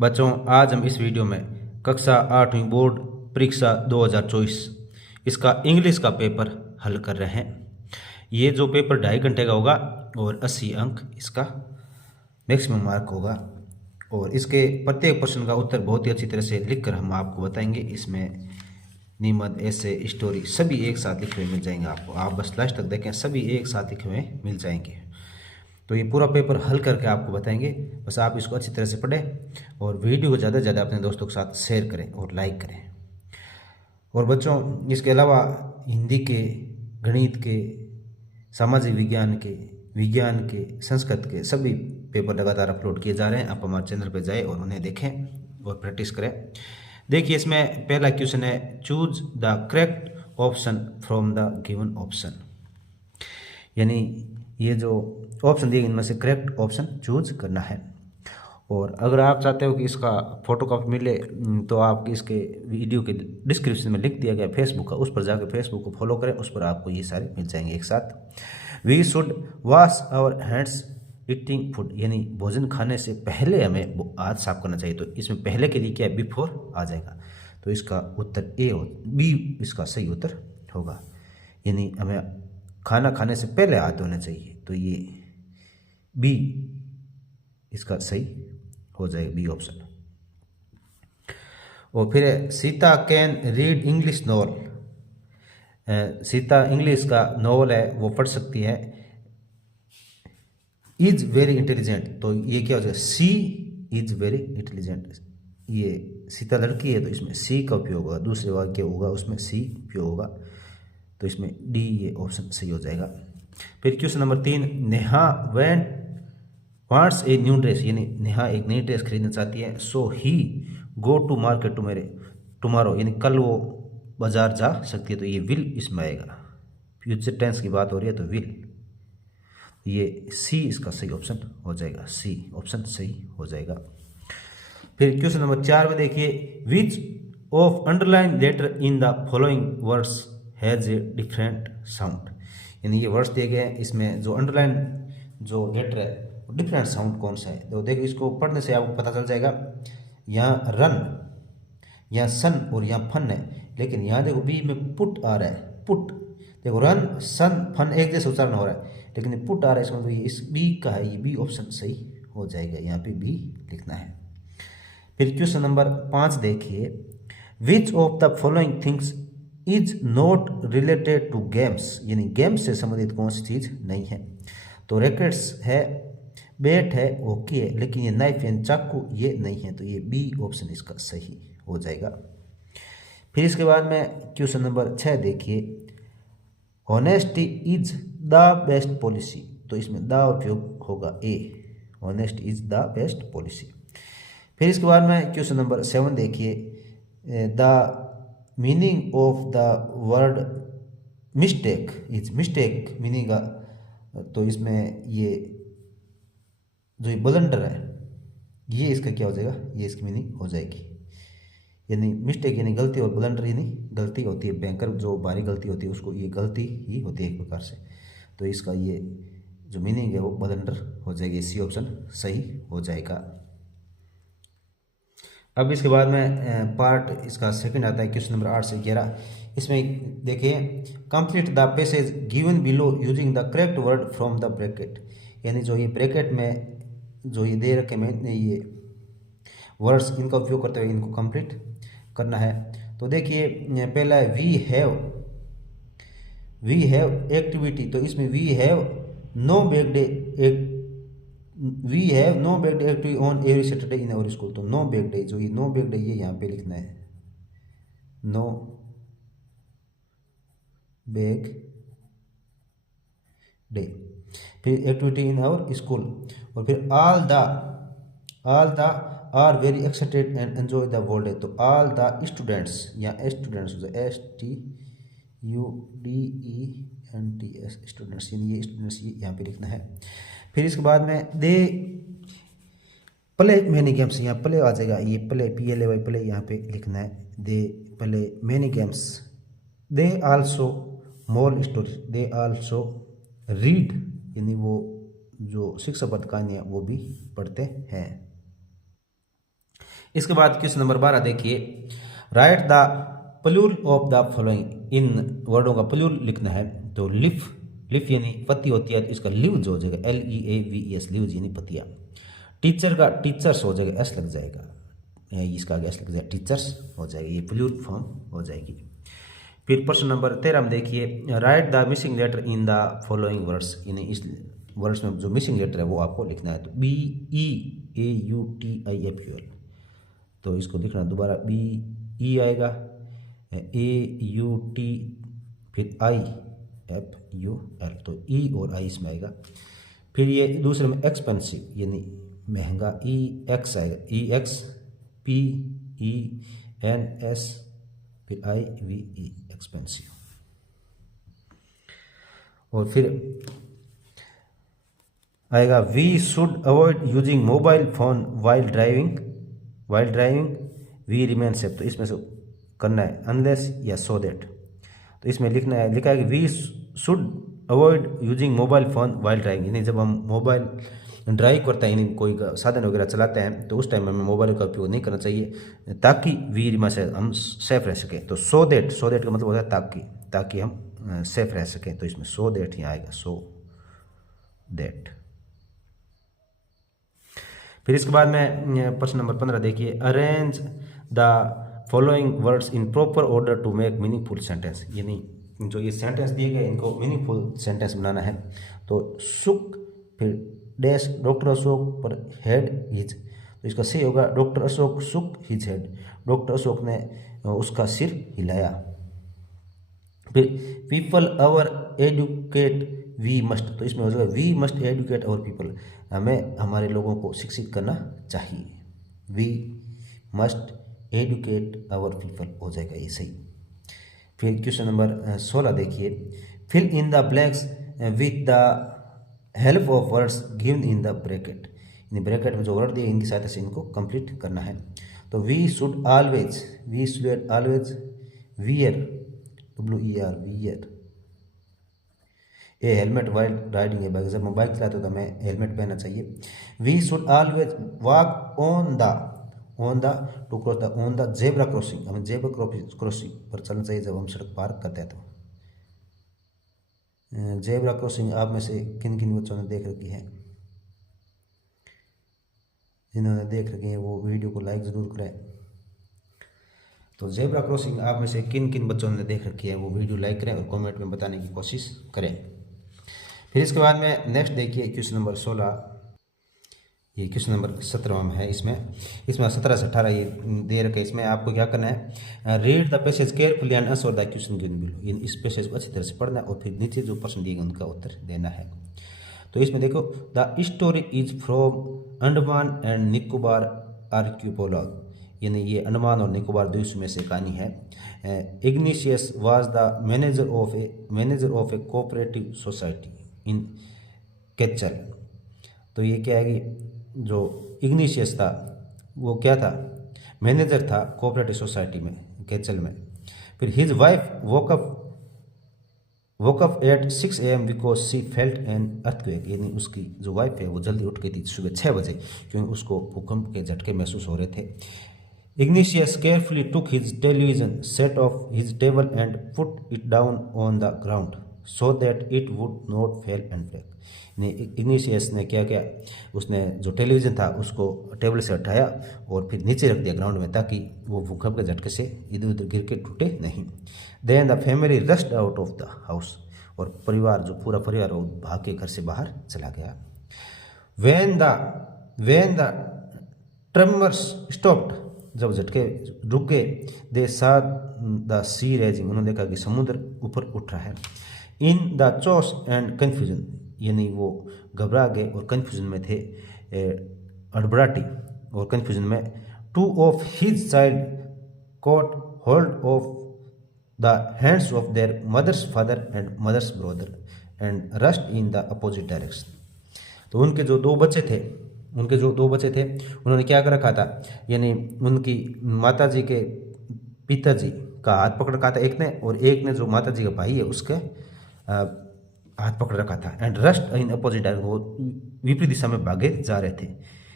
बच्चों, आज हम इस वीडियो में कक्षा 8वीं बोर्ड परीक्षा 2024 इसका इंग्लिश का पेपर हल कर रहे हैं। ये जो पेपर 2.5 घंटे का होगा और 80 अंक इसका मैक्सिमम मार्क होगा। और इसके प्रत्येक प्रश्न का उत्तर बहुत ही अच्छी तरह से लिखकर हम आपको बताएंगे। इसमें निबंध, ऐसे, स्टोरी सभी एक साथ लिखे हुए मिल जाएंगे आपको। आप बस लास्ट तक देखें, सभी एक साथ लिखे हुए मिल जाएंगे। तो ये पूरा पेपर हल करके आपको बताएंगे। बस आप इसको अच्छी तरह से पढ़ें और वीडियो को ज़्यादा से ज़्यादा अपने दोस्तों के साथ शेयर करें और लाइक करें। और बच्चों, इसके अलावा हिंदी के, गणित के, सामाजिक विज्ञान के, संस्कृत के सभी पेपर लगातार अपलोड किए जा रहे हैं। आप हमारे चैनल पर जाएँ और उन्हें देखें और प्रैक्टिस करें। देखिए, इसमें पहला क्वेश्चन है, choose the correct option from the given option. यानी ये जो ऑप्शन दिए इनमें से करेक्ट ऑप्शन चूज करना है। और अगर आप चाहते हो कि इसका फोटो कॉपी मिले तो आप इसके वीडियो के डिस्क्रिप्शन में लिख दिया गया फेसबुक का, उस पर जाकर फेसबुक को फॉलो करें, उस पर आपको ये सारे मिल जाएंगे एक साथ। We should wash our hands eating food, यानी भोजन खाने से पहले हमें हाथ साफ करना चाहिए। तो इसमें पहले के लिए क्या है, बिफोर आ जाएगा। तो इसका उत्तर ए हो, बी इसका सही उत्तर होगा। यानी हमें खाना खाने से पहले हाथ धोने चाहिए। तो ये बी इसका सही हो जाएगा, बी ऑप्शन। और फिर Sita can read English novel. Sita English का नॉवल है वो पढ़ सकती है। इज वेरी इंटेलिजेंट, तो ये क्या हो जाएगा, सी इज वेरी इंटेलिजेंट। ये सीता लड़की है तो इसमें सी का उपयोग होगा। दूसरे वाक्य होगा उसमें सी उपयोग होगा। तो इसमें डी ये ऑप्शन सही हो जाएगा। फिर question number 3, Neha wants a new dress, यानी नेहा एक नई ड्रेस खरीदना चाहती है। सो ही गो टू मार्केट टुमारो, यानी कल वो बाजार जा सकती है। तो ये विल इसमें आएगा। फ्यूचर टेंस की बात हो रही है तो विल, ये सी इसका सही ऑप्शन हो जाएगा। सी ऑप्शन सही हो जाएगा। फिर क्वेश्चन नंबर 4 में देखिए, which of underline letter in the following words has a different sound, यानी ये वर्ड्स दिए गए हैं, इसमें जो अंडरलाइन जो लेटर है डिफरेंट साउंड कौन सा है। तो देखो, इसको पढ़ने से आपको पता चल जाएगा। यहाँ रन, यहाँ सन और यहाँ फन है, लेकिन यहाँ देखो बी में पुट आ रहा है। पुट देखो, रन सन फन एक जैसे उच्चारण हो रहा है, लेकिन पुट आ रहा है इसमें, तो ये इस बी का है, ये बी ऑप्शन सही हो जाएगा। यहाँ पे बी लिखना है। फिर क्वेश्चन नंबर 5 देखिए, which of the following things is not related to games, यानी गेम्स से संबंधित कौन सी चीज नहीं है। तो रैकेट्स है, बैट है, हॉकी है, लेकिन ये नाइफ यानी चाकू ये नहीं है। तो ये बी ऑप्शन इसका सही हो जाएगा। फिर इसके बाद में क्वेश्चन नंबर 6 देखिए, honesty is the best policy, तो इसमें द उपयोग होगा ए, honest is the best policy. फिर इसके बाद में क्वेश्चन नंबर 7 देखिए, the meaning of the word mistake is, mistake meaning का, तो इसमें ये जो ये ब्लंडर है ये इसका क्या हो जाएगा, ये इसकी मीनिंग हो जाएगी। यानी मिस्टेक यानी गलती और ब्लंडर यानी गलती होती है, भयंकर जो भारी गलती होती है उसको ये गलती ही होती है एक प्रकार से। तो इसका ये जो मीनिंग है वो ब्लंडर हो जाएगी। सी ऑप्शन सही हो जाएगा। अब इसके बाद में पार्ट इसका सेकंड आता है, क्वेश्चन नंबर 8 से 11। इसमें देखिए, complete the passage given below using the correct word from the bracket, यानी जो ये ब्रैकेट में जो ये दे रखे मैंने ये वर्ड्स, इनका उपयोग करते हुए इनको कंप्लीट करना है। तो देखिए, पहला है वी हैव एक्टिविटी, तो इसमें we have no back day, we have no back day activity on every Saturday in our school. तो नो बैक डे, जो ये नो बैक डे ये यहाँ पे लिखना है, नो बैक डे। फिर एक्टिविटी इन आवर स्कूल, और फिर all the are very excited and enjoy the world day. तो ऑल द स्टूडेंट्स, या स्टूडेंट्स STUDENTS स्टूडेंट्स, यानी ये स्टूडेंट्स ये यहाँ पे लिखना है। फिर इसके बाद में दे प्ले मैनी गेम्स, यहाँ प्ले आ जाएगा, ये प्ले PLAY प्ले यहाँ पे लिखना है। They play many games, they also more story, they also read, यानी वो जो शिक्षाप्रद कहानी है वो भी पढ़ते हैं। इसके बाद क्वेश्चन नंबर 12 देखिए, right the plural of the following, इन वर्डों का प्लूरल लिखना है। तो लिफ, लिफ यानी पत्ती होती है, तो इसका लिव्स हो जाएगा, LEAVES, लिव्स यानी पत्तियाँ। टीचर का टीचर्स हो जाएगा, एस लग जाएगा, इसका आगे एस लग जाएगा, टीचर्स हो जाएगा, ये प्लूरल फॉर्म हो जाएगी। फिर प्रश्न नंबर 13 में देखिए, right the missing letter in the following words, यानी इस वर्ड्स में जो मिसिंग लेटर है वो आपको लिखना है। तो BEAUTIFUL, तो इसको लिखना दोबारा, BE आएगा, AUT, फिर IFUL, तो E और I इसमें आएगा। फिर ये दूसरे में एक्सपेंसिव यानी महंगा, EX आएगा, EXPENS, फिर IVE, एक्सपेंसिव। और फिर आएगा, we should avoid using mobile phone while driving, we remain safe, तो इसमें से करना है अनलेस या सो दैट। तो इसमें लिखना है, लिखा है कि we should avoid using mobile phone while driving, यानी जब हम मोबाइल ड्राइव करते हैं, यानी कोई साधन वगैरह चलाते हैं, तो उस टाइम में हमें मोबाइल का उपयोग नहीं करना चाहिए, ताकि वी रिमेन से हम सेफ रह सकें। तो सो दैट, सो दैट का मतलब होता है ताकि हम सेफ रह सकें, तो इसमें सो दैट ही आएगा, सो दैट। फिर इसके बाद में प्रश्न नंबर 15 देखिए, arrange the following words in proper order to make meaningful sentence, यानी जो ये सेंटेंस दिए गए इनको मीनिंगफुल सेंटेंस बनाना है। तो सुख, फिर डैश, डॉक्टर अशोक पर हेड हिज, तो इसका सही होगा, डॉक्टर अशोक सुक हिज हेड, डॉक्टर अशोक ने उसका सिर हिलाया। फिर people our educate we must, तो इसमें हो जाएगा, we must educate our people, हमें हमारे लोगों को शिक्षित करना चाहिए, we must educate our people हो जाएगा ये सही। फिर क्वेश्चन नंबर 16 देखिए, fill in the blanks with the help of words given in the bracket, यानी ब्रैकेट में जो वर्ड दिए इनकी सहायता से इनको कंप्लीट करना है। तो we should always wear, WER, wear A helmet while riding A bike, जब हम बाइक चलाते हो तो हमें हेलमेट पहनना चाहिए। We should always walk on the two cross the, on the zebra crossing, हमें जेब्रा क्रॉसिंग पर चलना चाहिए जब हम सड़क पार करते हैं। तो जेब्रा क्रॉसिंग आप में से किन किन बच्चों ने देख रखी है? जिन्होंने देख रखी है वो वीडियो को लाइक ज़रूर करें। तो जेब्रा क्रॉसिंग आप में से किन किन बच्चों ने देख रखी है वो वीडियो लाइक करें और कमेंट में बताने की कोशिश करें। फिर इसके बाद में नेक्स्ट देखिए क्वेश्चन नंबर 16, ये क्वेश्चन नंबर 17 में है। इसमें 17 से 18 ये दे रखे। इसमें आपको क्या करना है, read the passage carefully and answer the question given below, इस पैसेज को अच्छी तरह से पढ़ना है और फिर नीचे जो प्रश्न दिए गए उनका उत्तर देना है। तो इसमें देखो, the story is from Andaman and Nicobar आर्कियोपोलॉग, यानी ये अंडमान और निकोबार द्वीप में से कहानी है। Igneous was the manager of A cooperative society in केचल। तो ये क्या है कि जो इग्निशियस था वो क्या था, मैनेजर था कोऑपरेटिव सोसाइटी में केचल में। फिर his wife woke up at 6 AM because she felt an earthquake, यानी उसकी जो वाइफ है वो जल्दी उठ गई थी सुबह 6 बजे क्योंकि उसको भूकंप के झटके महसूस हो रहे थे। Igneous carefully took his television set of his table and put it down on the ground so that it would not fail and break. Igneous ने क्या किया, उसने जो टेलीविज़न था उसको टेबल से हटाया और फिर नीचे रख दिया ग्राउंड में ताकि वो भूकंप के झटके से इधर उधर गिर के टूटे नहीं। Then the family rushed out of the house, और परिवार जो पूरा परिवार वो भाग के घर से बाहर चला गया। व्हेन द ट्रेमर्स स्टॉप्ड, जब झटके रुक गए, दे सा द सी रेजिंग, उन्होंने देखा कि समुद्र ऊपर उठ रहा है। इन द चॉस एंड कन्फ्यूजन, यानी वो घबरा गए और कन्फ्यूजन में थे, अड़बड़ाटी और कन्फ्यूजन में। Two of his child cot hold of the hands of their mother's father and mother's brother and rushed in the opposite direction. तो उनके जो दो बच्चे थे उन्होंने क्या कर रखा था, यानी उनकी माताजी के पिताजी का हाथ पकड़ रखा था एक ने, और एक ने जो माताजी का भाई है उसके हाथ पकड़ रखा था। And rushed in opposite direction, वो विपरीत दिशा में भागे जा रहे थे।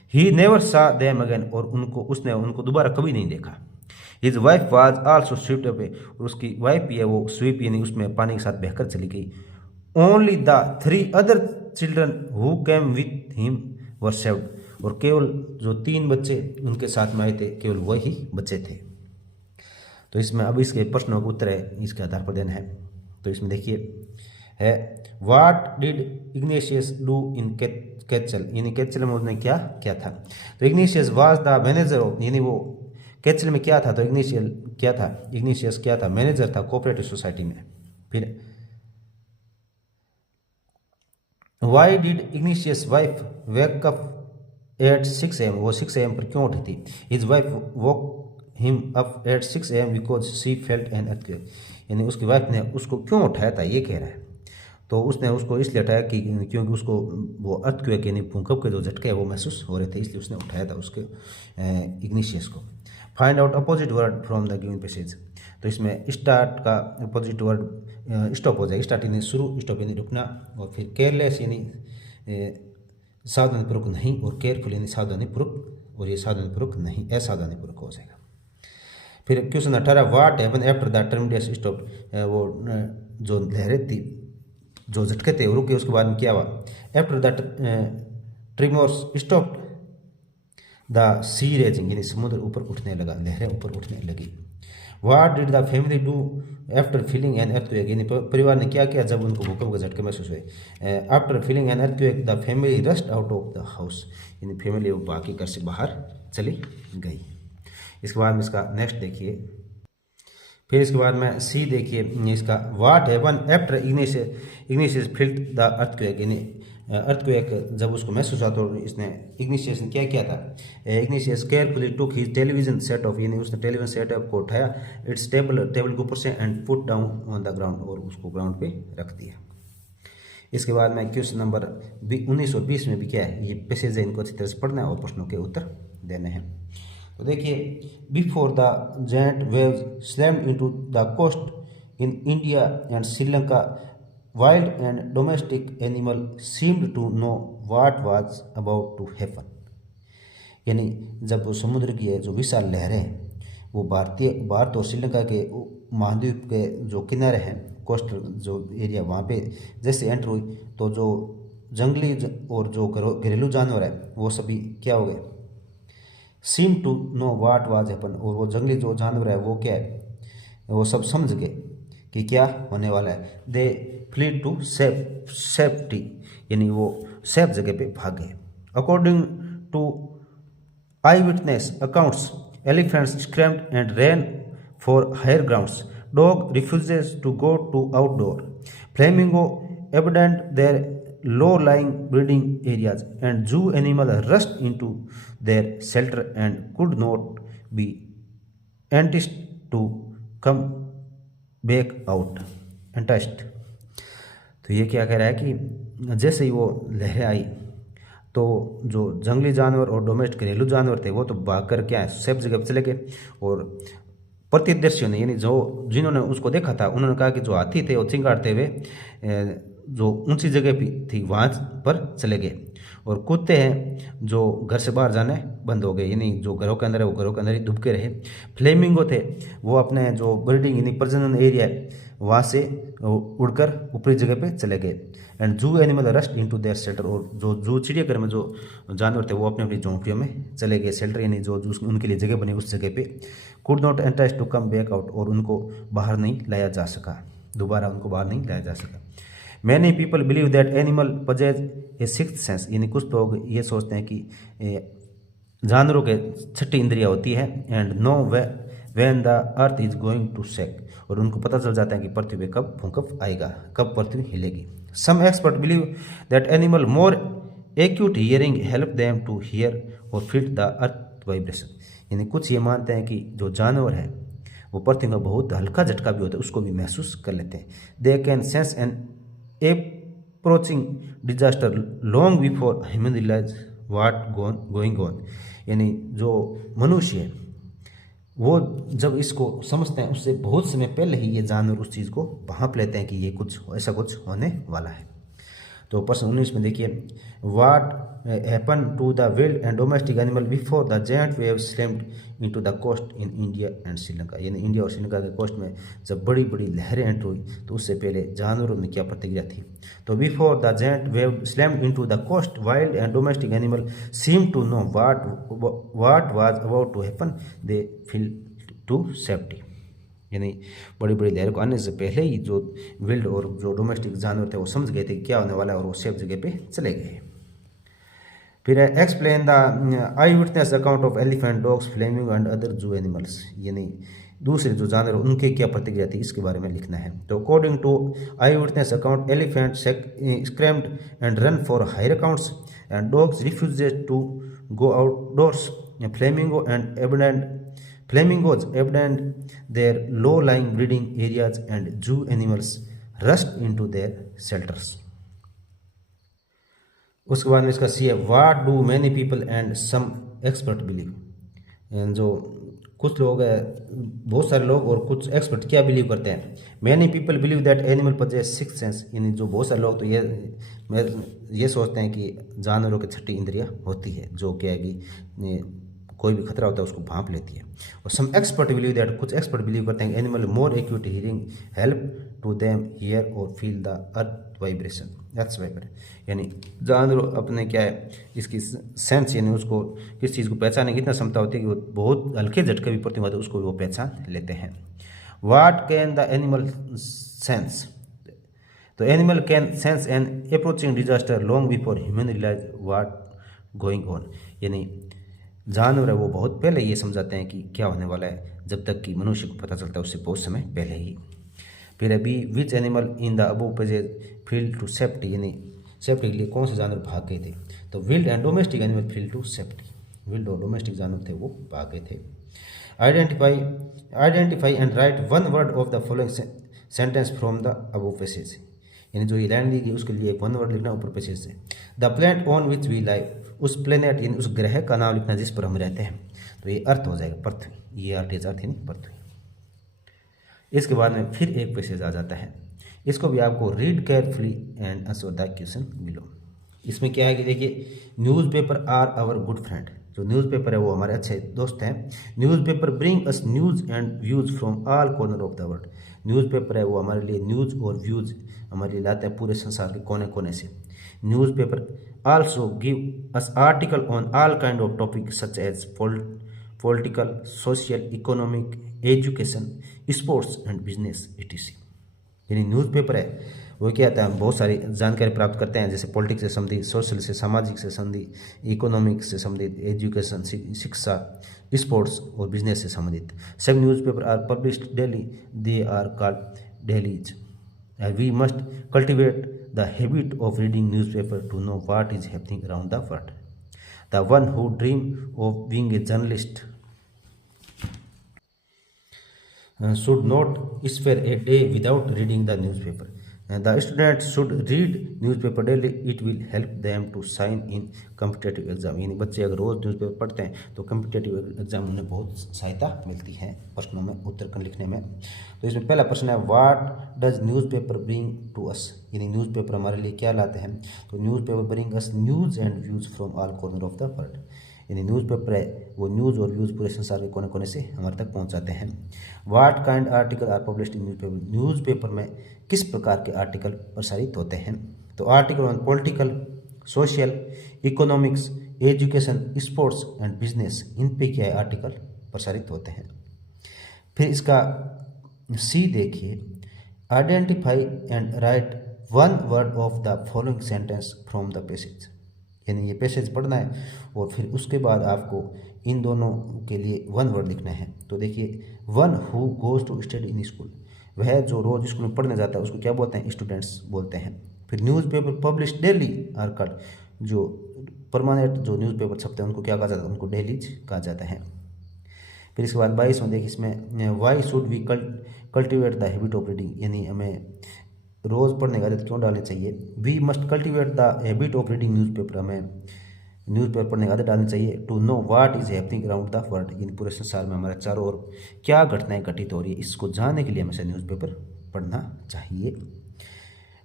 ही नेवर सा देम अगेन, और उसने उनको दोबारा कभी नहीं देखा। His wife was also swept away, और उसकी वाइफ भी है वो स्वीप यानी उसमें पानी के साथ बहकर चली गई। Only the 3 other children who came with him were saved, और केवल जो 3 बच्चे उनके साथ में आए थे केवल वही बच्चे थे। तो इसमें अब इसके प्रश्नों का उत्तर है इसके आधार पर देना है। तो इसमें देखिए है what did Ignatius do in कैचल, यानी कैचल में उसने क्या क्या था। तो Ignatius was the manager of, यानी वो कैचल में क्या था, तो इग्नेशियस क्या था, मैनेजर था कोऑपरेटिव सोसाइटी में। फिर why did Ignatius wife wake up at 6 AM, वो 6 AM पर क्यों उठी थी। His wife woke him up at 6 AM because C felt an earthquake, यानी उसकी वाइफ ने उसको क्यों उठाया था ये कह रहा है। तो उसने उसको इसलिए उठाया कि क्योंकि उसको वो अर्थक्वेक यानी भूकंप के जो झटके वो महसूस हो रहे थे, इसलिए उसने उठाया था उसके इग्नेशियस को। Find out opposite word from the given passage, तो इसमें स्टार्ट का अपोजिट वर्ड स्टॉप हो जाएगा। स्टार्ट यानी शुरू, स्टॉप यानी रुकना, और फिर केयरलेस यानी सावधानीपूर्वक नहीं, और केयरफुल यानी सावधानीपूर्वक, और ये सावधानीपूर्वक नहीं असावधानीपूर्वक हो जाएगा। फिर question 18 what happen after the terminus stop, वो जो लहरें थी जो झटके थे रुके उसके बाद में क्या हुआ। After the ट्रिमोर्स stopped the C raising, यानी समुद्र ऊपर उठने लगा, लहरें ऊपर उठने लगी। What did the family do after feeling an earthquake, यानी परिवार ने क्या किया जब उनको भूकंप के झटके महसूस हुए। After feeling an earthquake the family rushed out of the house, यानी फैमिली बाकी घर से बाहर चली गई। इसके बाद में इसका नेक्स्ट देखिए, फिर इसके बाद में सी देखिए इसका what happen after Ignatius field the earthquake, यानी अर्थक्वेक जब उसको महसूस हुआ तो इसने इग्नेशियस ने क्या किया था। Ignatius carefully took his television set of, यानी उसने टेलीविजन सेटअप को उठाया इट्स टेबल के ऊपर से and put down on the ground, और उसको ग्राउंड पे रख दिया। इसके बाद में क्वेश्चन नंबर 19 और 20 में भी क्या है, ये पैसेज है, इनको अच्छी तरह से पढ़ना है और प्रश्नों के उत्तर देने हैं। तो देखिए before the giant waves slammed into the coast in India and Sri Lanka wild and domestic animal seemed to know what was about to happen, यानी जब वो समुद्र की जो विशाल लहरें वो भारत और श्रीलंका के महाद्वीप के जो किनारे हैं कोस्टल जो एरिया वहाँ पे जैसे एंटर हुई तो जो जंगली और जो घरेलू जानवर है वो सभी क्या हो गए, seem to know what was happen, और वो जंगली जो जानवर है वो क्या है, वो सब समझ गए कि क्या होने वाला है। दे फ्लीड टू सेफ्टी, यानी वो सेफ जगह पे भाग गए। According to I witness accounts elephants स्क्रैम्ड and ran for higher grounds, dog refuses to go to outdoor, flamingo एबंडन्ड there low-lying breeding areas and zoo animals rushed into their shelter and could not be enticed to come back out. enticed तो ये क्या कह रहा है कि जैसे ही वो लहरें आई तो जो जंगली जानवर और डोमेस्टिक घरेलू जानवर थे वो तो भाग कर क्या है सेफ जगह पर चले गए, और प्रतिदर्शियों ने यानी जो जिन्होंने उसको देखा था उन्होंने कहा कि जो हाथी थे वो चिंगाड़ते हुए जो ऊंची जगह भी थी वहाँ पर चले गए, और कुत्ते हैं जो घर से बाहर जाने बंद हो गए, यानी जो घरों के अंदर है वो घरों के अंदर ही दुबके रहे। फ्लेमिंगो थे वो अपने जो ब्रीडिंग यानी प्रजनन एरिया है वहाँ से उड़कर ऊपरी जगह पे चले गए। एंड जू animal rust into their shelter, और जो जू चिड़ियाघर में जो जानवर थे वो अपनी अपनी झोंपड़ियों में चले गए, शेल्टर यानी जो उनके लिए जगह बनी उस जगह पे। Could not एंटाइज to come back out, और उनको बाहर नहीं लाया जा सका, दोबारा उनको बाहर नहीं लाया जा सका। Many people believe that animal पजेज A sixth sense, यानी कुछ लोग ये सोचते हैं कि जानवरों के छठी इंद्रिया होती है। And know when the earth is going to shake, और उनको पता चल जाता है कि पृथ्वी पे कब भूकंप आएगा, कब पृथ्वी हिलेगी। Some expert believe that animal more acute hearing help them to here और फील द अर्थ वाइब्रेशन, यानी कुछ ये मानते हैं कि जो जानवर है वो पृथ्वी का बहुत हल्का झटका भी होता है उसको भी महसूस कर लेते हैं। They can sense an approaching disaster long before human realize what going on, यानी जो मनुष्य है वो जब इसको समझते हैं उससे बहुत समय पहले ही ये जानवर उस चीज़ को भांप लेते हैं कि ये कुछ ऐसा कुछ होने वाला है। तो प्रश्न 19 में देखिए, what happen to the wild and domestic animal before the giant wave slammed into the coast in India and Sri Lanka. यानी इंडिया और श्रीलंका के कोस्ट में जब बड़ी बड़ी लहरें एंटर हुई तो उससे पहले जानवरों में क्या प्रतिक्रिया थी। तो before the giant wave slammed into the coast wild and domestic animal seem to know what was about to happen, they feel to safety. यानी बड़ी बड़ी लहर को आने से पहले ही जो विल्ड और जो डोमेस्टिक जानवर थे वो समझ गए थे क्या होने वाला है और वो सेफ जगह पे चले गए। फिर explain the I witness account of elephant, dogs, flamingo and other जू एनिमल्स। यानी दूसरे जो जानवर उनके क्या प्रतिक्रिया थी इसके बारे में लिखना है। तो according to I witness account, elephant स्क्रैम्ड and run for higher accounts and dogs रिफ्यूजेड to go outdoors, Flamingos abandoned their low-lying breeding areas and zoo animals rushed into their shelters. उसके बाद में इसका सी है, what do many people and some expert believe. जो कुछ लोग हैं, बहुत सारे लोग और कुछ एक्सपर्ट क्या बिलीव करते हैं। Many people believe that animal possess six sense. यानी जो बहुत सारे लोग तो ये सोचते हैं कि जानवरों की छठी इंद्रिया होती है जो क्या है कि कोई भी खतरा होता है उसको भांप लेती है। और सम एक्सपर्ट बिलीव दैट, कुछ एक्सपर्ट बिलीव करते हैं animal more acute hearing help to them here और feel the earth vibration, earth vibration. यानी जानवर अपने क्या है इसकी सेंस, यानी उसको किस चीज़ को पहचानने की इतना क्षमता होती है कि वो बहुत हल्के झटके भी पड़ते हैं उसको वो पहचान लेते हैं। What can the animal sense, तो animal can sense an approaching disaster long before human realise what going on. यानी जानवर है वो बहुत पहले ये समझाते हैं कि क्या होने वाला है, जब तक कि मनुष्य को पता चलता है उससे बहुत समय पहले ही। फिर अभी which animal in the above pages feel to safety, यानी सेफ्टी के लिए कौन से जानवर भाग गए थे। तो wild and domestic animal feel to safety, wild और डोमेस्टिक जानवर थे वो भाग गए थे। Identify and right one word of the following sentence from the above passage. यानी जो ये लाइन ली गई उसके लिए एक वन वर्ड लिखना ऊपर पैसेज से। The planet on which we live, उस प्लेनेट यानी उस ग्रह का नाम लिखना जिस पर हम रहते हैं। तो ये अर्थ हो जाएगा, पृथ्वी। ये अर्थ यानी पृथ्वी। इसके बाद में फिर एक पैसेज आ जाता है, इसको भी आपको read carefully and answer the question below. इसमें क्या है कि देखिए, newspaper are our good friend. जो न्यूज़पेपर है वो हमारे अच्छे दोस्त हैं। Newspaper bring us news and views from all corner of the world. Newspaper है वो हमारे लिए न्यूज़ और व्यूज़ हमारे लिए लाते हैं पूरे संसार के कोने कोने से। Newspaper also give us article on all kind of topics such as political, social, economic, education, sports and business etc. यानी न्यूज़पेपर है वो क्या आता है, हम बहुत सारी जानकारी प्राप्त करते हैं, जैसे पॉलिटिक्स से संबंधित, सोशल से सामाजिक से संबंधित, इकोनॉमिक से संबंधित, एजुकेशन शिक्षा, स्पोर्ट्स और बिजनेस से संबंधित। सब newspaper are published daily, they are called dailies. We must cultivate the habit of reading newspaper to know what is happening around the world. The one who dream of being a journalist should not spare a day without reading the newspaper. The students should read newspaper daily. It will help them to sign in competitive exam. यानी बच्चे अगर रोज newspaper पढ़ते हैं तो competitive exam उन्हें बहुत सहायता मिलती है प्रश्नों में उत्तर लिखने में। तो इसमें पहला प्रश्न है, what does newspaper bring to us. यानी न्यूज़पेपर हमारे लिए क्या लाते हैं। तो newspaper bring us news and views from all corner of the world. यानी न्यूज़पेपर है वो न्यूज़ और व्यूज़ पूरे संसार के कोने कोने से हमारे तक पहुंचाते हैं। What kind article are published in newspaper. Newspaper में किस प्रकार के आर्टिकल प्रसारित होते हैं। तो article on political, social, economics, education, sports and business, इन पे क्या है आर्टिकल प्रसारित होते हैं। फिर इसका सी देखिए, identify and right one word of the following sentence from the passage. यानी ये पैसेज पढ़ना है और फिर उसके बाद आपको इन दोनों के लिए वन वर्ड लिखना है। तो देखिए, one who goes to study in school, वह जो रोज स्कूल में पढ़ने जाता है उसको क्या बोलते हैं, स्टूडेंट्स बोलते हैं। फिर newspaper publish daily R called, जो परमानेंट जो न्यूज़पेपर छपते हैं उनको क्या कहा जाता है, उनको डेलीज कहा जाता है। फिर इसके बाद 22 में देखिए, इसमें why should we cultivate the habit of reading. यानी हमें रोज़ पढ़ने की आदत क्यों डालनी चाहिए। We must cultivate the habit of reading newspaper, हमें न्यूज़पेपर पढ़ने की आदत डालनी चाहिए। To know what is happening around the world, इन पूरे संसार में हमारे चारों ओर क्या घटनाएं घटित हो रही है, इसको जानने के लिए हमेशा न्यूज़पेपर पढ़ना चाहिए।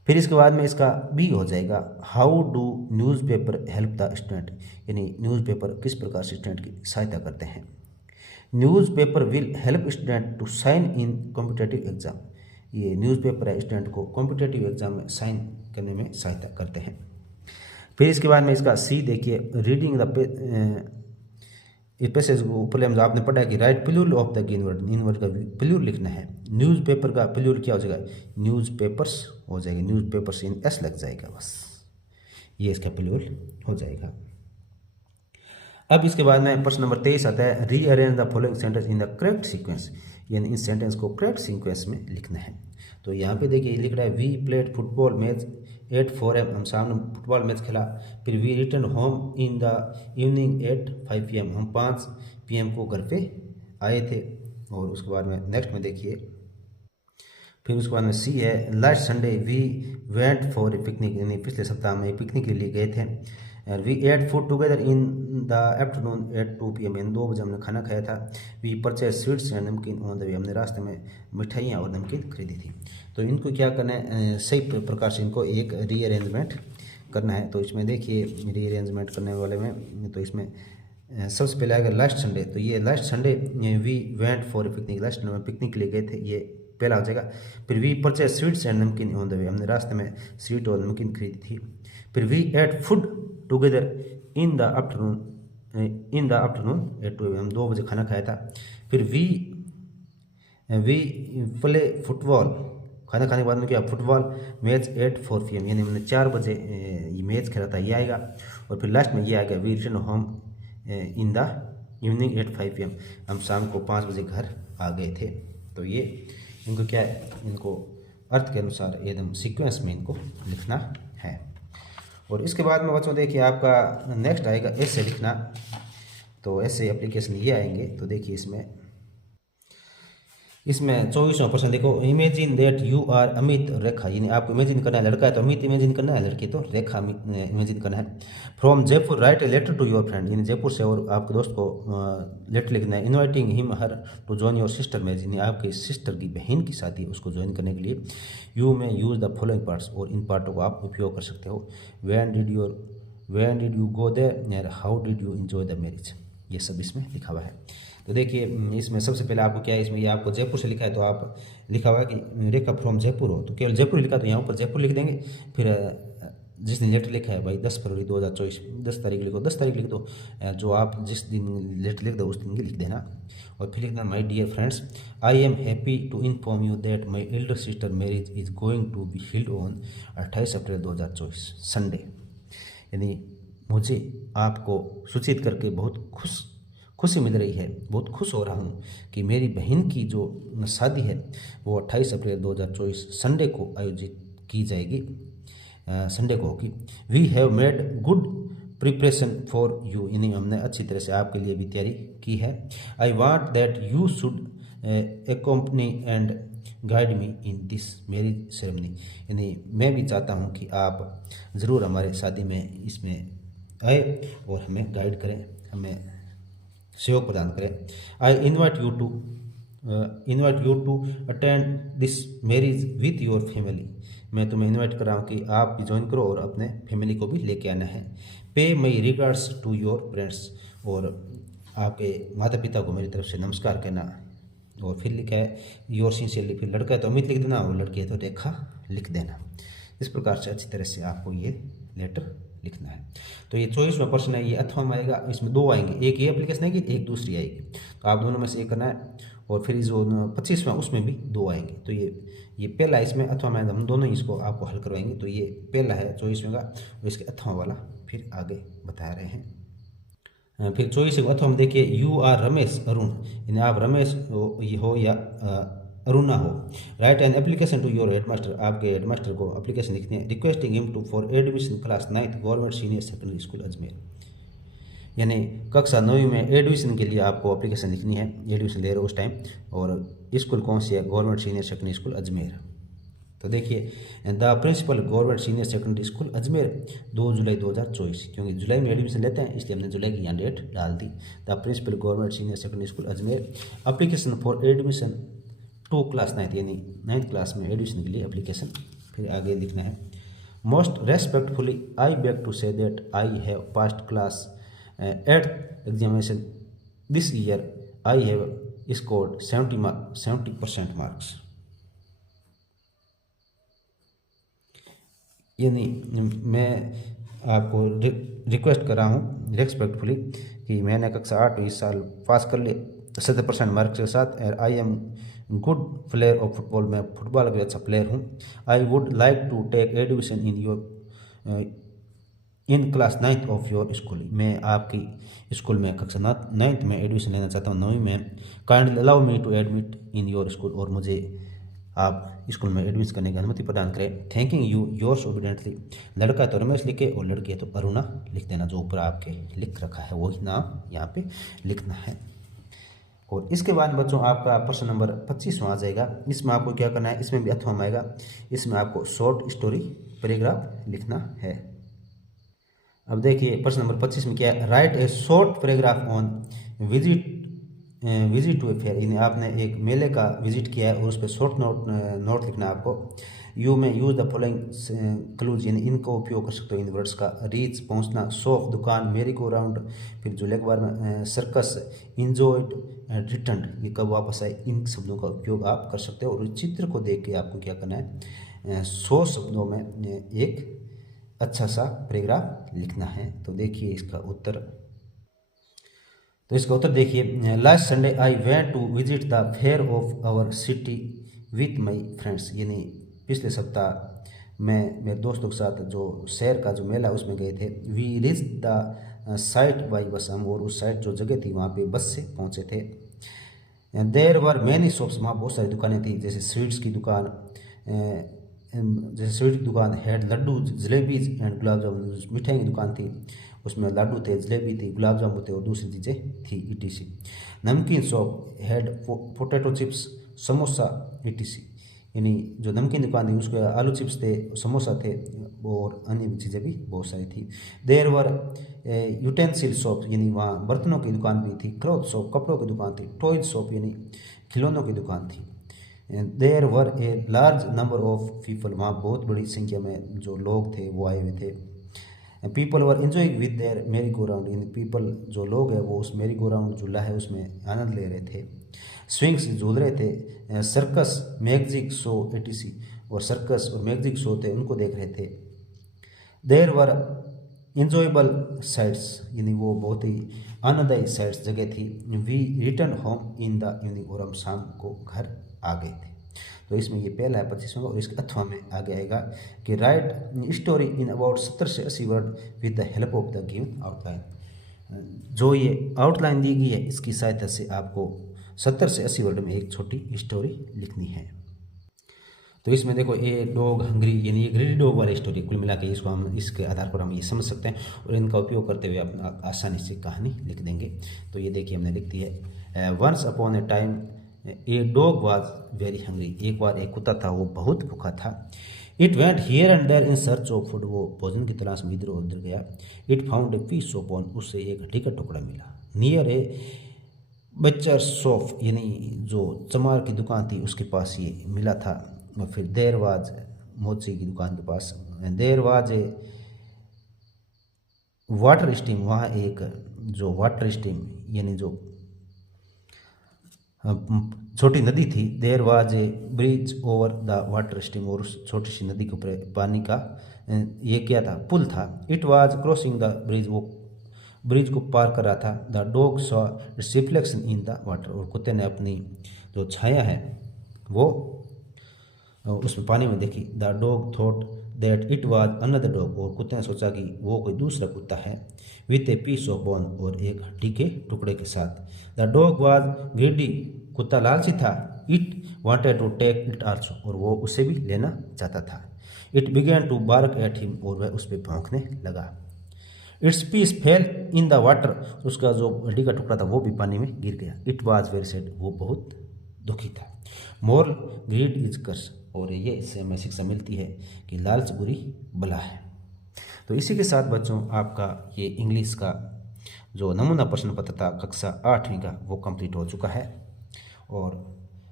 फिर इसके बाद में इसका बी हो जाएगा, how do newspaper help the student, यानी न्यूज़पेपर किस प्रकार से स्टूडेंट की सहायता करते हैं। Newspaper will help student to sign in competitive exam, ये न्यूज़पेपर है स्टूडेंट को कॉम्पिटेटिव एग्जाम में साइन करने में सहायता करते हैं। फिर इसके बाद में इसका सी देखिए, रीडिंग द इस पैसेज को ऊपर हम आपने पढ़ा है कि right plural of the given word, in word का प्लूरल लिखना है। न्यूज़पेपर का प्लूरल क्या हो जाएगा, न्यूज़पेपर्स हो जाएगा, न्यूज़पेपर्स इन एस लग जाएगा, बस ये इसका प्लूरल हो जाएगा। अब इसके बाद में प्रश्न नंबर 23 आता है, rearrange the following sentence in the correct sequence, यानी इन सेंटेंस को करेक्ट सीक्वेंस में लिखना है। तो यहाँ पे देखिए लिख रहा है, we played football match at 4 AM, हम शाम में फुटबॉल मैच खेला। फिर we return home in the evening eight 5 PM, हम 5 PM को घर पे आए थे। और उसके बाद में नेक्स्ट में देखिए, फिर उसके बाद में सी है, last Sunday we went for a picnic, यानी पिछले सप्ताह में पिकनिक के लिए गए थे। We eight food together in the afternoon at 2 PM, यानी 2 बजे हमने खाना खाया था। वी परचेज स्वीट्स एंड नमकीन ऑन द वे, हमने रास्ते में मिठाइयाँ और नमकीन खरीदी थी। तो इनको क्या करना है, सही प्रकार से इनको एक रीअरेंजमेंट करना है। तो इसमें देखिए रीअरेंजमेंट करने वाले में, तो इसमें सबसे पहले आएगा लास्ट संडे, तो ये last Sunday we went for a picnic, last Sunday में पिकनिक के लिए गए थे, ये पहला हो जाएगा। फिर वी परचेज स्वीट्स एंड नमकीन ऑन द वे, हमने रास्ते में स्वीट और नमकीन खरीदी थी। फिर we eight food together in the afternoon at 2 AM, हम 2 बजे खाना खाया था। फिर वी प्ले फुटबॉल, खाना खाने के बाद में क्या, फुटबॉल मैच एट 4 PM, यानी हमने 4 बजे ये मैच खेला था, ये आएगा। और फिर लास्ट में ये आएगा, we return home in the evening eight 5 PM, हम शाम को 5 बजे घर आ गए थे। तो ये इनको क्या है, इनको अर्थ के अनुसार एकदम सीक्वेंस में इनको लिखना है। और इसके बाद में बच्चों देखिए आपका नेक्स्ट आएगा ऐसे लिखना, तो ऐसे एप्लीकेशन ये आएंगे। तो देखिए इसमें 24वां प्रश्न देखो, imagine that you are Amit रेखा, यानी आपको इमेजिन करना है, लड़का है तो अमित इमेजिन करना है, लड़की तो रेखा इमेजिन करना है। From Jaipur right a letter to your friend, यानी जयपुर से और आपके दोस्त को लेटर लिखना है। Inviting him her to join your sister marriage, यानी आपकी सिस्टर की बहन की शादी उसको ज्वाइन करने के लिए यू में यूज द फॉलोइंग पार्ट्स, और इन पार्टों को आप उपयोग कर सकते हो। When did you go there, how did you enjoy the marriage, ये सब इसमें लिखा हुआ है। तो देखिए इसमें सबसे पहले आपको क्या है, इसमें ये आपको जयपुर से लिखा है, तो आप लिखा हुआ है कि रेखा फ्रॉम जयपुर हो, तो केवल जयपुर लिखा, तो यहाँ पर जयपुर लिख देंगे। फिर जिस दिन लेटर लिखा है भाई 10 फरवरी 2024, 10 तारीख लिखो, 10 तारीख लिख दो, जो आप जिस दिन लेटर लिख दो उस दिन की लिख देना। और फिर लिखना, my dear friends, I am happy to inform you that my elder sister marriage is going to be healed on 28 April 2024 Sunday, यानी मुझे आपको सूचित करके बहुत खुशी मिल रही है, बहुत खुश हो रहा हूँ कि मेरी बहन की जो शादी है वो 28 अप्रैल 2024 संडे को आयोजित की जाएगी, संडे को होगी। We have made good preparation for you, यानी हमने अच्छी तरह से आपके लिए भी तैयारी की है। I want that you should एक्कम्पनी and guide me in this marriage ceremony, यानी मैं भी चाहता हूँ कि आप ज़रूर हमारे शादी में इसमें आए और हमें गाइड करें, हमें सहयोग प्रदान करें। I invite you to attend this marriage with your family, मैं तुम्हें इन्वाइट कर रहा हूँ कि आप भी ज्वाइन करो और अपने फैमिली को भी लेके आना है। पे my regards to your parents, और आपके माता पिता को मेरी तरफ से नमस्कार कहना। और फिर लिखा है योर सिंसियरली, फिर लड़का है तो अमित लिख देना और लड़की है तो रेखा लिख देना। इस प्रकार से अच्छी तरह से आपको ये लेटर लिखना है। तो ये 24वां प्रश्न है, ये अथवा में आएगा, इसमें 2 आएंगे, एक ये एप्लीकेशन आएगी, एक दूसरी आएगी, तो आप दोनों में से एक करना है। और फिर जो 25वां उसमें भी 2 आएंगे, तो ये पहला इसमें अथवा में हम दोनों ही इसको आपको हल करवाएंगे। तो ये पहला है 24वें का, और इसके अथवा वाला फिर आगे बता रहे हैं। फिर 24वें अथवा में देखिए, यू आर रमेश अरुण, यानी आप रमेश हो या अरुणा हो। Right an application to your headmaster, आपके हेडमास्टर को एप्लीकेशन लिखनी है। Requesting him to for admission class 9th government senior secondary school Ajmer, यानी कक्षा 9वीं में एडमिशन के लिए आपको एप्लीकेशन लिखनी है, एडमिशन ले रहे हो उस टाइम, और स्कूल कौन सी है, government senior secondary school Ajmer. तो देखिए, the principal government senior secondary school Ajmer 2 जुलाई 2024, क्योंकि जुलाई में एडमिशन लेते हैं इसलिए हमने जुलाई की यहाँ डेट डाल दी। The principal government senior secondary school Ajmer application for admission to class 9th, यानी 9th क्लास में एडमिशन के लिए एप्लीकेशन फिर आगे लिखना है most respectfully I beg to say that I have past class 8th examination this year I have scored 70% marks. यानी मैं आपको रिक्वेस्ट कर रहा हूँ रेस्पेक्टफुली कि मैंने कक्षा 8 इस साल पास कर ले 70% मार्क्स के साथ। I am good player of football, मैं फुटबॉल का अच्छा प्लेयर हूँ। I would like to take admission in your in class 9th of your school, मैं आपकी स्कूल में कक्षा 9th में एडमिशन लेना चाहता हूँ, 9वीं में। Kindly allow me to admit in your school, और मुझे आप स्कूल में एडमिशन करने की अनुमति प्रदान करें। थैंकिंग यू योर्स ओबीडियंटली, लड़का है तो रमेश लिखे और लड़की है तो अरुणा लिख देना, जो ऊपर आपके लिख रखा है वही नाम यहाँ पे लिखना है। और इसके बाद बच्चों आपका प्रश्न नंबर 25 आ जाएगा। इसमें आपको क्या करना है, इसमें भी अथवा आएगा, इसमें आपको शॉर्ट स्टोरी पैराग्राफ लिखना है। अब देखिए प्रश्न नंबर 25 में क्या है, right A short paragraph on visit to a fair, यानी आपने एक मेले का विजिट किया है और उस पर शॉर्ट नोट लिखना है आपको। यू में यूज द फॉलोइंग क्लूज, यानी इनको उपयोग कर सकते हो इन वर्ड्स का। रीच पहुंचना, शॉप दुकान, मेरी गो राउंड, फिर झूले के बारे में, सर्कस, इंजॉयड, रिटर्न, ये कब वापस आए, इन शब्दों का उपयोग आप कर सकते हो। और इस चित्र को देख के आपको क्या करना है, 100 शब्दों में एक अच्छा सा पैराग्राफ लिखना है। तो देखिए इसका उत्तर, तो इसका उत्तर देखिए, last Sunday I went to visit the fair of our city with my friends, यानी पिछले सप्ताह मैं मेरे दोस्तों के साथ जो शहर का जो मेला उसमें गए थे। We reach the site by bus, हम और उस साइट जो जगह थी वहाँ पे बस से पहुँचे थे। देयर वर मैनी शॉप्स, वहाँ बहुत सारी दुकानें थी, जैसे स्वीट्स की दुकान, जैसे स्वीट की दुकान had Laddu jalebis and gulab jamun, मिठाई की दुकान थी, उसमें लड्डू थे, जलेबी थी, गुलाब जामुन थे और दूसरी चीज़ें थी ETC। नमकीन shop had potato chips, samosa ETC, यानी जो नमकीन दुकान थी उसके आलू चिप्स थे, समोसा थे और अन्य चीज़ें भी बहुत सारी थी। देयर वर यूटेंसिल शॉप, यानी वहाँ बर्तनों की दुकान भी थी। क्लॉथ शॉप, कपड़ों की दुकान थी। टॉयज शॉप, यानी खिलौनों की दुकान थी। There were a large number of people, वहाँ बहुत बड़ी संख्या में जो लोग थे वो आए हुए थे। People were enjoying with their मेरी गो राउंड, यानी पीपल जो लोग हैं वो उस मेरी गो राउंड झूला है उसमें आनंद ले रहे थे। स्विंग्स झूल रहे थे। सर्कस, मैजिक शो ETC, और सर्कस और मैजिक शो थे उनको देख रहे थे। देयर वर इंजॉयबल साइट्स, यानी वो बहुत ही आनंददायी साइट्स जगह थी। We return home in the evening, और हम शाम को घर आ गए थे। तो इसमें ये पहला है 25वां, और इसके अथवा में आगे आएगा कि राइट स्टोरी इन अबाउट 70 से 80 word with the help of the given outline, जो ये आउटलाइन दी गई है इसकी सहायता से आपको 70 से 80 वर्ड में एक छोटी स्टोरी लिखनी है। तो इसमें देखो ए डॉग हंग्री, यानी ये ग्रेडी डॉग वाली स्टोरी, कुल मिला के इसको हम इसके आधार पर हम ये समझ सकते हैं और इनका उपयोग करते हुए आप आसानी से कहानी लिख देंगे। तो ये देखिए हमने लिख दी है, once upon A time a dog was very hungry, एक बार एक कुत्ता था वो बहुत भूखा था। It went here and there in search of food, वो भोजन की तलाश में इधर उधर गया। It found a piece of bone, उससे एक हड्डी का टुकड़ा मिला। नियर ए बच्चर शॉप, यानी जो चमार की दुकान थी उसके पास ये मिला था। और फिर देर वाज, मोची की दुकान के पास, there was a water stream, वहाँ एक जो वाटर स्ट्रीम यानी जो छोटी नदी थी। There was a bridge over the water stream, और उस छोटी सी नदी के ऊपर पानी का ये क्या था, पुल था। It was crossing the bridge, वो ब्रिज को पार कर रहा था। The dog saw it's reflection in the water, और कुत्ते ने अपनी जो छाया है वो उसमें पानी में देखी। The dog thought that it was another dog, और कुत्ते ने सोचा कि वो कोई दूसरा कुत्ता है। With a piece of bone, और एक हड्डी के टुकड़े के साथ। द डॉग वाज ग्रीडी, कुत्ता लालची था। It wanted to take it also, और वो उसे भी लेना चाहता था। It began to bark at him, और वह उस पर भौंकने लगा। It's piece fail in the water, उसका जो हड्डी का टुकड़ा था वो भी पानी में गिर गया। इट वाज वेरी सैड, वो बहुत दुखी था। मोरल, ग्रीड इज कर्स, और ये इससे हमें शिक्षा मिलती है कि लालच बुरी बला है। तो इसी के साथ बच्चों आपका ये इंग्लिश का जो नमूना प्रश्न पत्र था कक्षा 8वीं का वो कंप्लीट हो चुका है। और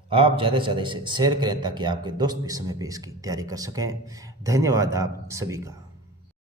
आप ज़्यादा से ज़्यादा इसे शेयर करें ताकि आपके दोस्त भी समय पे इसकी तैयारी कर सकें। धन्यवाद आप सभी का।